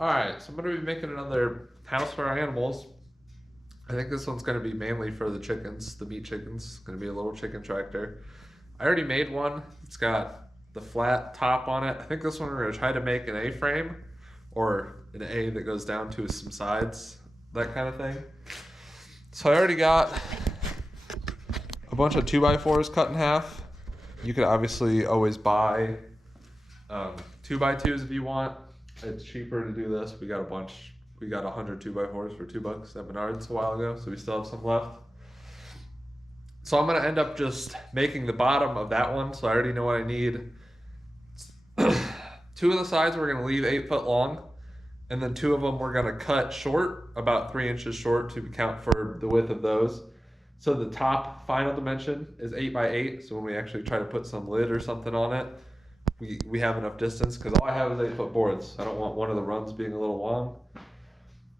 Alright, so I'm going to be making another house for our animals. I think this one's going to be mainly for the chickens, the meat chickens. It's going to be a little chicken tractor. I already made one. It's got the flat top on it. I think this one we're going to try to make an A-frame or an A that goes down to some sides, that kind of thing. So I already got a bunch of 2x4s cut in half. You could obviously always buy 2x2s if you want. It's cheaper to do this. We got a bunch. We got 100 2x4s for $2 at Menards a while ago, so we still have some left. So I'm gonna end up just making the bottom of that one. So I already know what I need. Two of the sides we're gonna leave 8 foot long, and then two of them we're gonna cut short, about 3 inches short to account for the width of those. So the top final dimension is 8x8. So when we actually try to put some lid or something on it, we have enough distance, because all I have is 8 foot boards. I don't want one of the runs being a little long.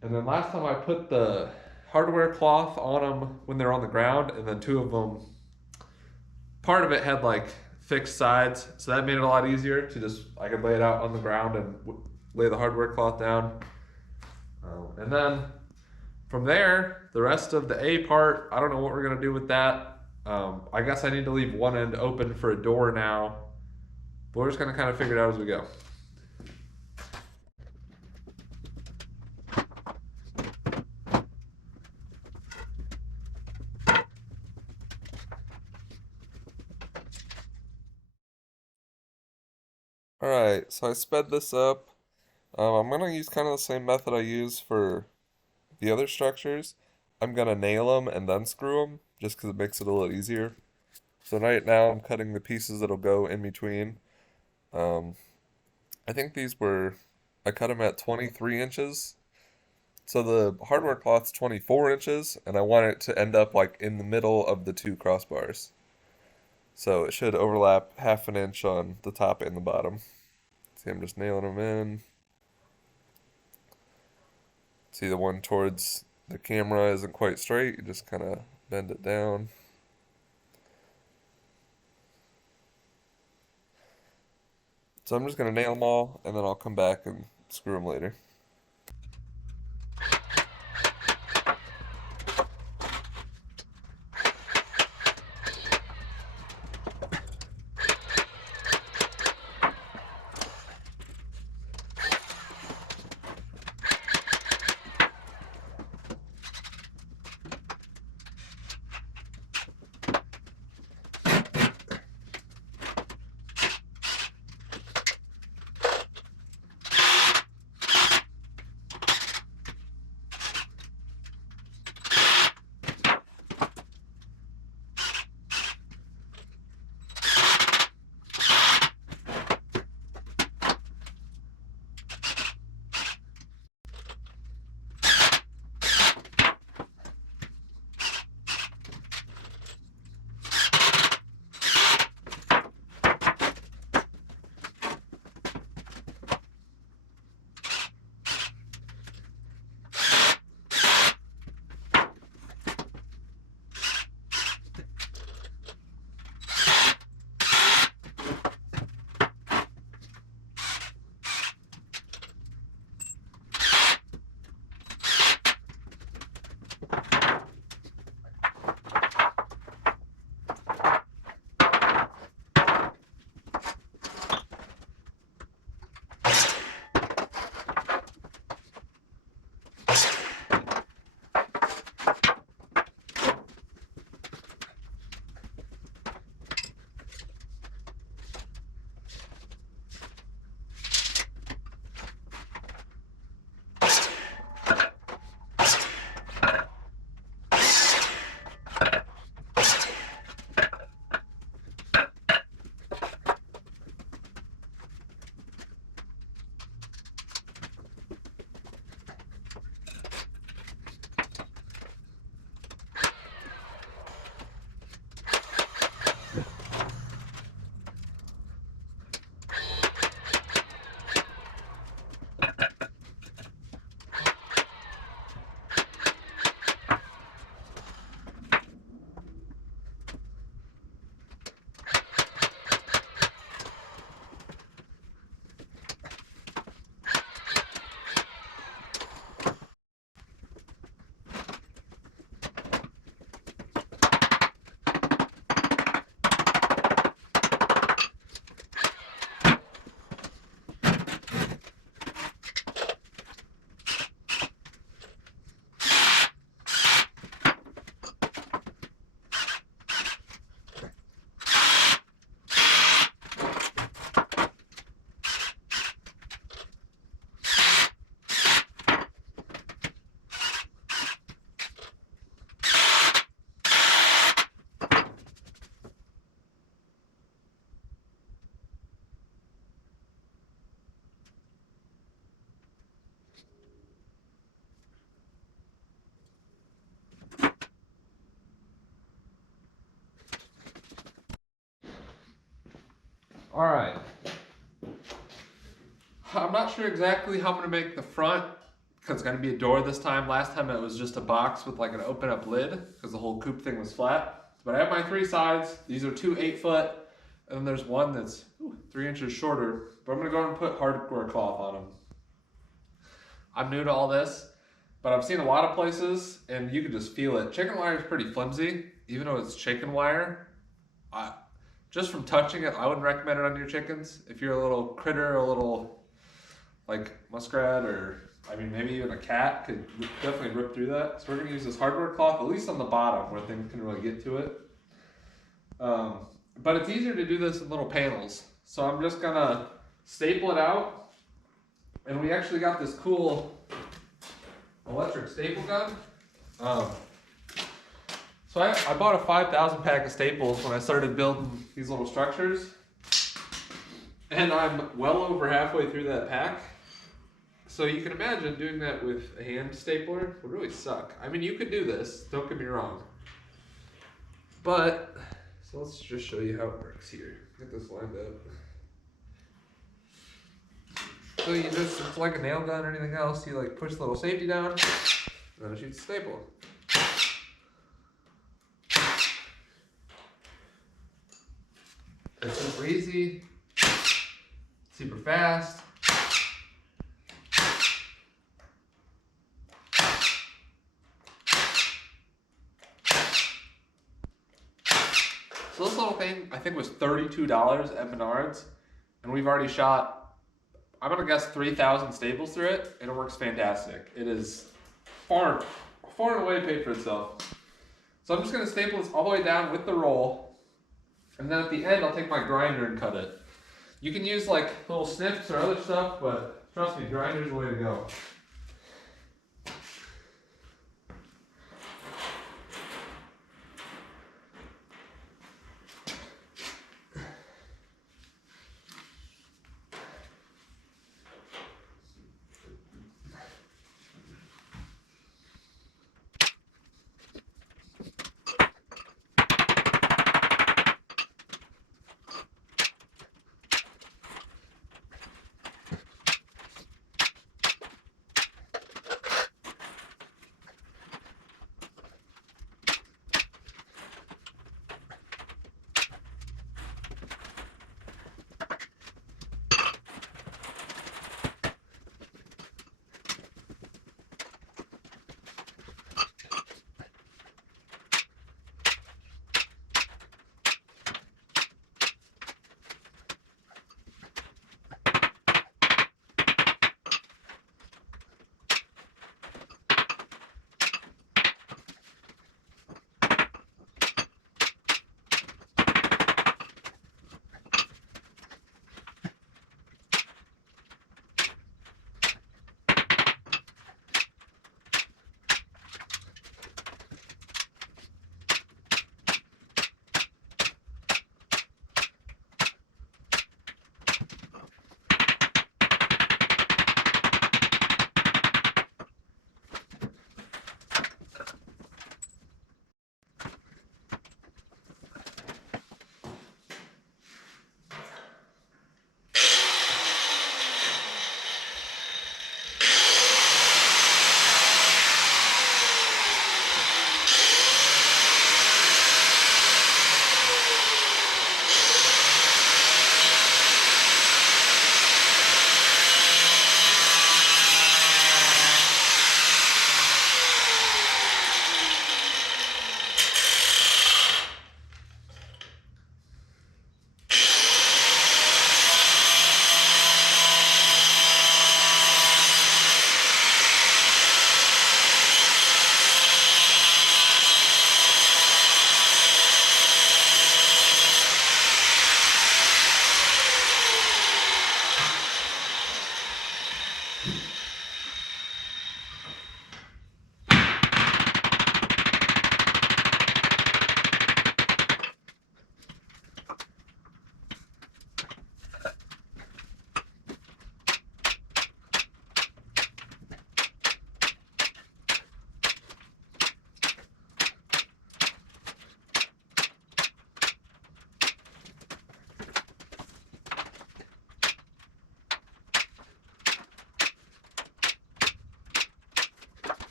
And then last time I put the hardware cloth on them when they're on the ground, and then two of them, part of it had like fixed sides, so that made it a lot easier to just, I could lay it out on the ground and lay the hardware cloth down. And then from there, the rest of the A part, I don't know what we're gonna do with that. I guess I need to leave one end open for a door now, but we're just gonna kind of figure it out as we go. Alright, so I sped this up. I'm going to use kind of the same method I use for the other structures. I'm going to nail them and then screw them, just because it makes it a little easier. So right now I'm cutting the pieces that'll go in between. I think I cut them at 23 inches. So the hardware cloth's 24 inches, and I want it to end up like in the middle of the two crossbars. So it should overlap half an inch on the top and the bottom. See, I'm just nailing them in. See, the one towards the camera isn't quite straight. You just kind of bend it down. So I'm just going to nail them all, and then I'll come back and screw them later. All right. I'm not sure exactly how I'm gonna make the front because it's gonna be a door this time. Last time it was just a box with like an open up lid because the whole coop thing was flat. But I have my 3 sides. These are 2 8-foot, and then there's one that's 3 inches shorter. But I'm gonna go and put hardware cloth on them. I'm new to all this, but I've seen a lot of places and you can just feel it. Chicken wire is pretty flimsy, even though it's chicken wire. Just from touching it, I wouldn't recommend it on your chickens. If you're a little critter, a little like muskrat, or I mean maybe even a cat could definitely rip through that. So we're gonna use this hardware cloth, at least on the bottom where things can really get to it. But it's easier to do this in little panels. So I'm just gonna staple it out. And we actually got this cool electric staple gun. So I bought a 5,000 pack of staples when I started building these little structures. And I'm well over halfway through that pack. So you can imagine doing that with a hand stapler would really suck. I mean, you could do this, don't get me wrong. But, so let's just show you how it works here. Get this lined up. So you just, it's like a nail gun or anything else, you like push the little safety down, and then it shoots the staple. It's super easy, super fast. So this little thing, I think was $32 at Menards, and we've already shot, I'm gonna guess 3,000 staples through it, and it works fantastic. It is far and away paid for itself. So I'm just gonna staple this all the way down with the roll, and then at the end I'll take my grinder and cut it. You can use like little snips or other stuff, but trust me, grinder's the way to go.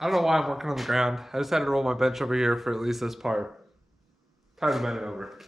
I don't know why I'm working on the ground. I just had to roll my bench over here for at least this part. Time to bend it over.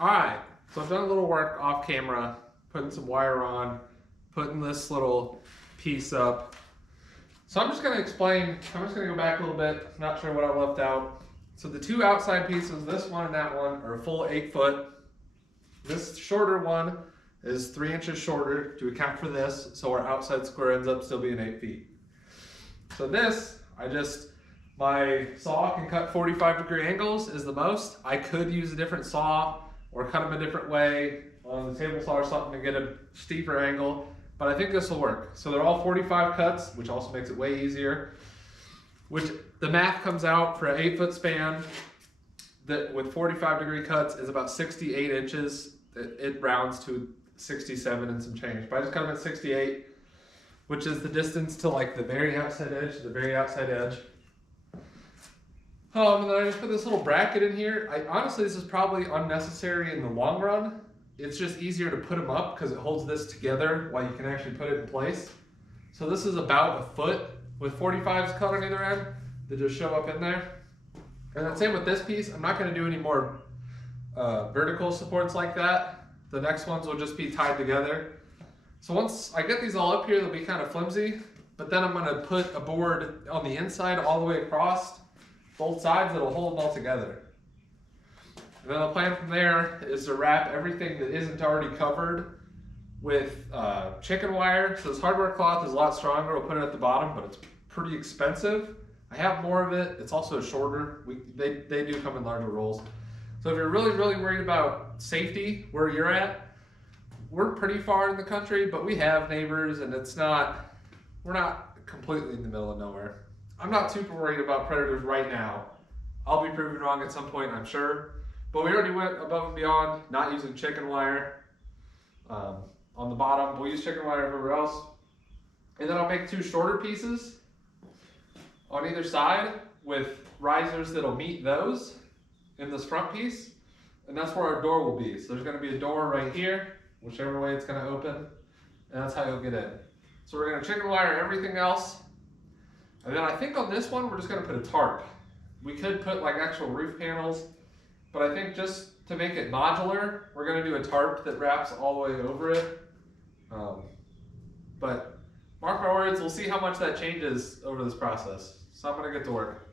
All right, so I've done a little work off camera, putting some wire on, putting this little piece up. So I'm just gonna explain, I'm just gonna go back a little bit, not sure what I left out. So the two outside pieces, this one and that one, are a full 8 foot. This shorter one is 3 inches shorter to account for this, so our outside square ends up still being 8 feet. So this, my saw can cut 45-degree angles is the most. I could use a different saw or cut them a different way on the table saw or something to get a steeper angle, but I think this will work. So they're all 45 cuts, which also makes it way easier. Which the math comes out for an 8 foot span. that with 45-degree cuts is about 68 inches. It rounds to 67 and some change, but I just cut them at 68, which is the distance to like the very outside edge to the very outside edge. And then I just put this little bracket in here. Honestly, this is probably unnecessary in the long run. It's just easier to put them up because it holds this together while you can actually put it in place. So this is about a foot with 45s cut on either end that just show up in there. And then same with this piece. I'm not going to do any more vertical supports like that. The next ones will just be tied together. So once I get these all up here, they'll be kind of flimsy, but then I'm going to put a board on the inside all the way across both sides that'll hold them all together. And then the plan from there is to wrap everything that isn't already covered with chicken wire. So this hardware cloth is a lot stronger. We'll put it at the bottom, but it's pretty expensive. I have more of it. It's also shorter. They do come in larger rolls. So if you're really, really worried about safety where you're at, we're pretty far in the country, but we have neighbors, and we're not completely in the middle of nowhere. I'm not super worried about predators right now. I'll be proven wrong at some point, I'm sure. But we already went above and beyond, not using chicken wire on the bottom. We'll use chicken wire everywhere else. And then I'll make 2 shorter pieces on either side with risers that'll meet those in this front piece. And that's where our door will be. So there's gonna be a door right here, whichever way it's gonna open. And that's how you'll get in. So we're gonna chicken wire everything else. And then I think on this one, we're just gonna put a tarp. We could put like actual roof panels, but I think just to make it modular, we're gonna do a tarp that wraps all the way over it. But mark my words, we'll see how much that changes over this process. So I'm gonna get to work.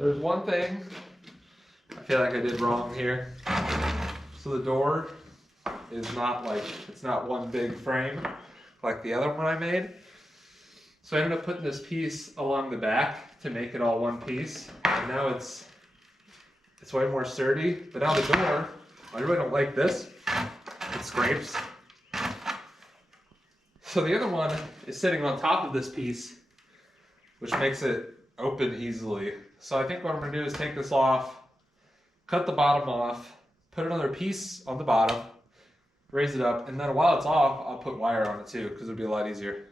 There's one thing I feel like I did wrong here. So the door is not like, it's not one big frame like the other one I made. So I ended up putting this piece along the back to make it all one piece. And now it's way more sturdy. But now the door, I really don't like this. It scrapes. So the other one is sitting on top of this piece, which makes it open easily. So I think what I'm gonna do is take this off, cut the bottom off, put another piece on the bottom, raise it up, and then while it's off, I'll put wire on it too, because it'll be a lot easier.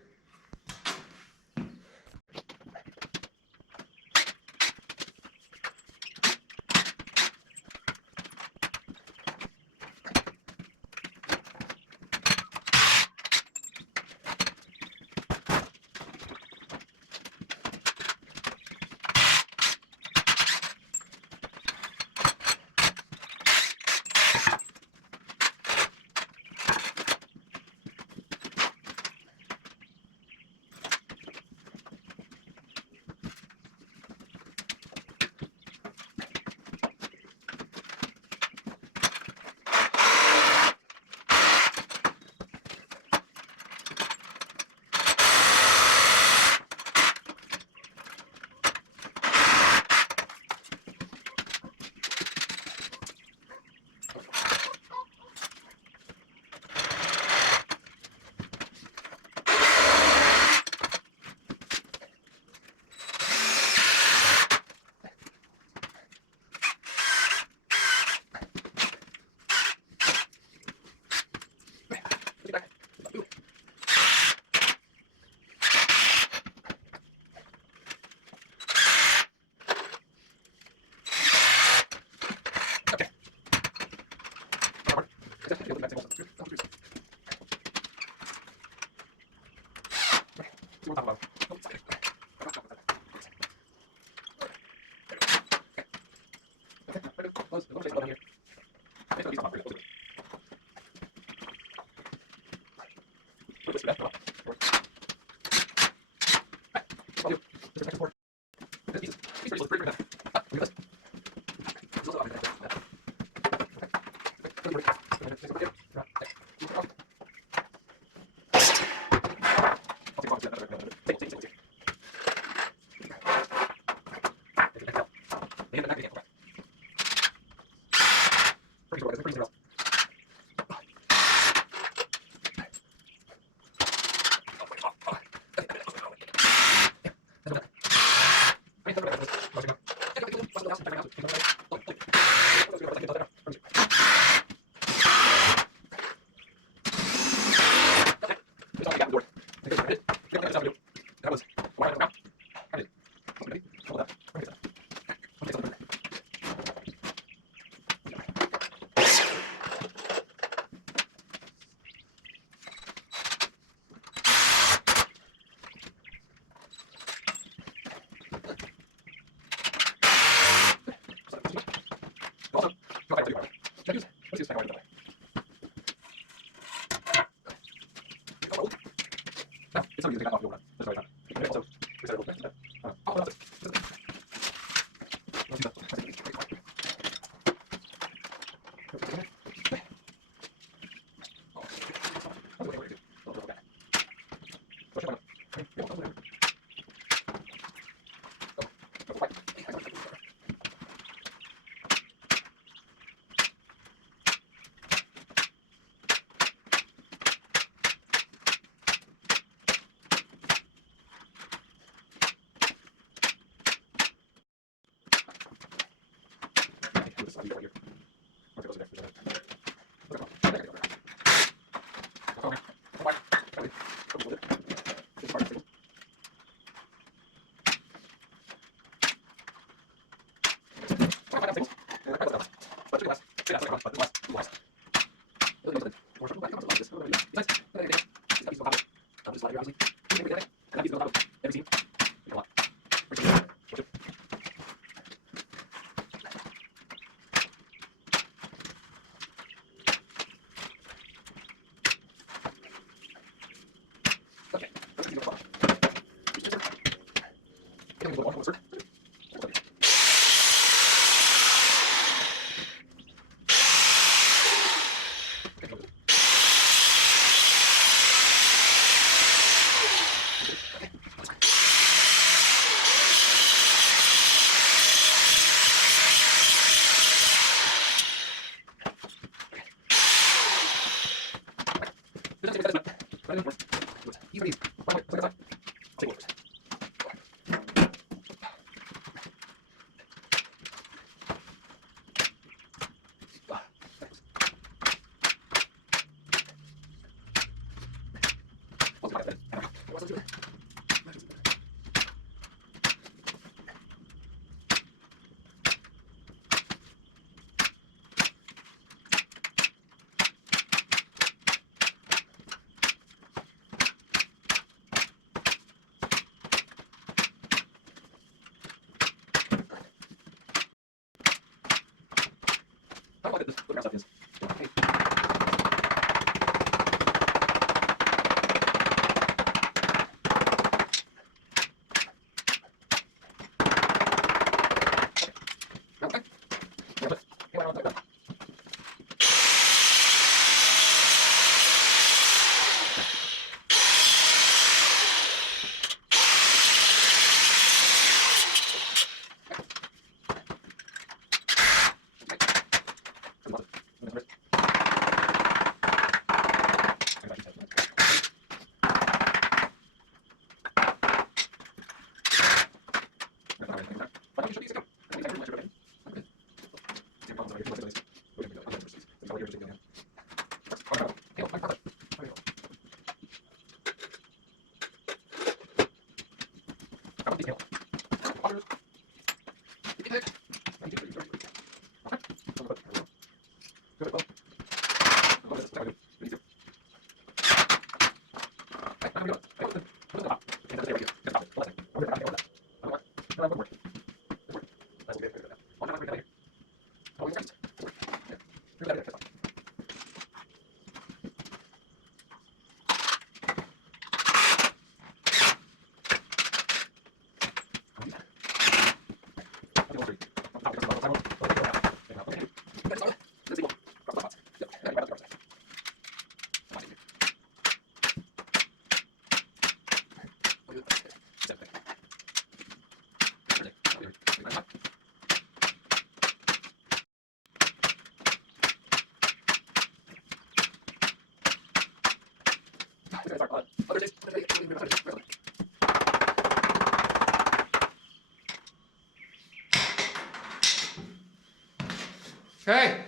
Okay,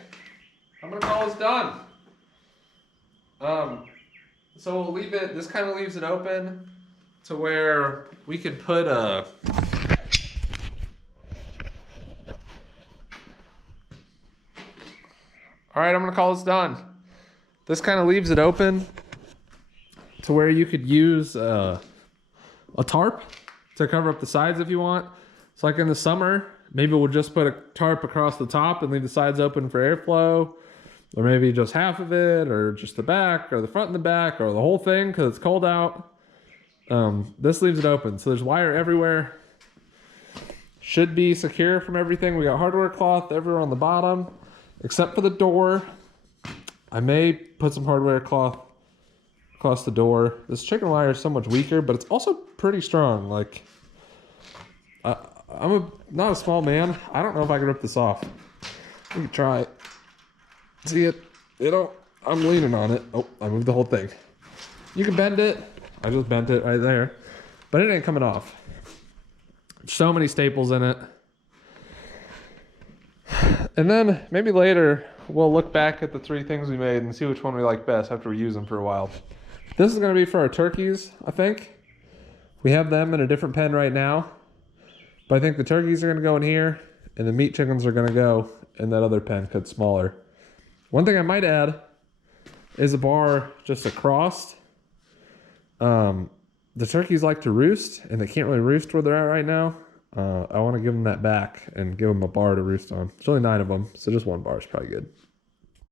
I'm gonna call this done. So we'll leave it, this kind of leaves it open to where we could put a, all right, I'm gonna call this done. This kind of leaves it open to where you could use a tarp to cover up the sides if you want. So like in the summer, maybe we'll just put a tarp across the top and leave the sides open for airflow, or maybe just half of it, or just the back, or the front and the back, or the whole thing because it's cold out. This leaves it open. So there's wire everywhere. Should be secure from everything. We got hardware cloth everywhere on the bottom, except for the door. I may put some hardware cloth across the door. This chicken wire is so much weaker, but it's also pretty strong. Like, I'm not a small man. I don't know if I can rip this off. We can try it. See it? I'm leaning on it. Oh, I moved the whole thing. You can bend it. I just bent it right there. But it ain't coming off. So many staples in it. And then maybe later we'll look back at the 3 things we made and see which one we like best after we use them for a while. This is going to be for our turkeys, I think. We have them in a different pen right now. But I think the turkeys are going to go in here, and the meat chickens are going to go in that other pen because it's smaller. One thing I might add is a bar just across. The turkeys like to roost, and they can't really roost where they're at right now. I want to give them that back and give them a bar to roost on. There's only 9 of them, so just 1 bar is probably good.